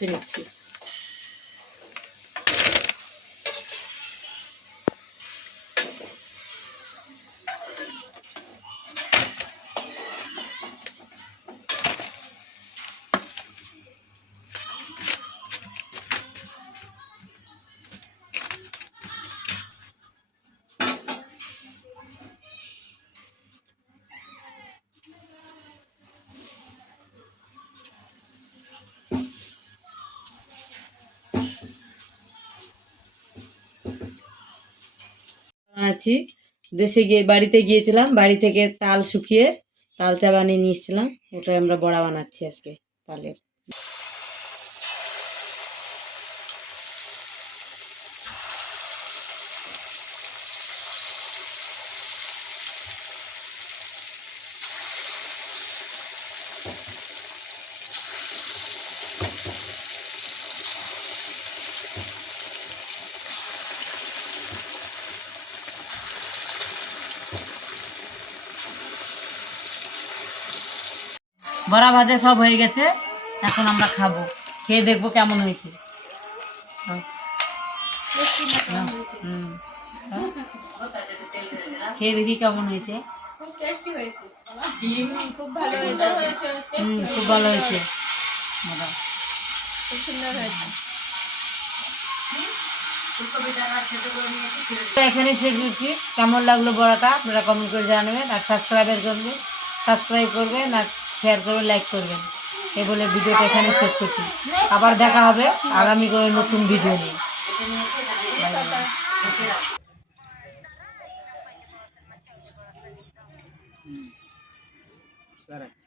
对不起。আছি দেশে গিয়ে বাড়িতে গিয়েছিলাম, বাড়ি থেকে তাল শুকিয়ে তাল চা বানিয়ে নিয়েছিলাম ওটাই আমরা বড়া বানাচ্ছি আজকে, তালের। বড়া ভাজা সব হয়ে গেছে, এখন আমরা খাব। খেয়ে দেখব কেমন হয়েছে। হ্যাঁ। হ্যাঁ? খেয়ে দেখি কেমন হয়েছে। খুব ভালো হয়েছে। এখানে শেষ করছি। কেমন লাগল বড়াটা? আপনারা কমেন্ট করে জানাবেন আর সাবস্ক্রাইবার করবেন সাবস্ক্রাইব করবেন আর শেয়ার করে লাইক করবেন। এ বলে ভিডিওটা এখানে শেষ করছি। আবার দেখা হবে আগামী করে নতুন ভিডিও নিয়ে। Correct.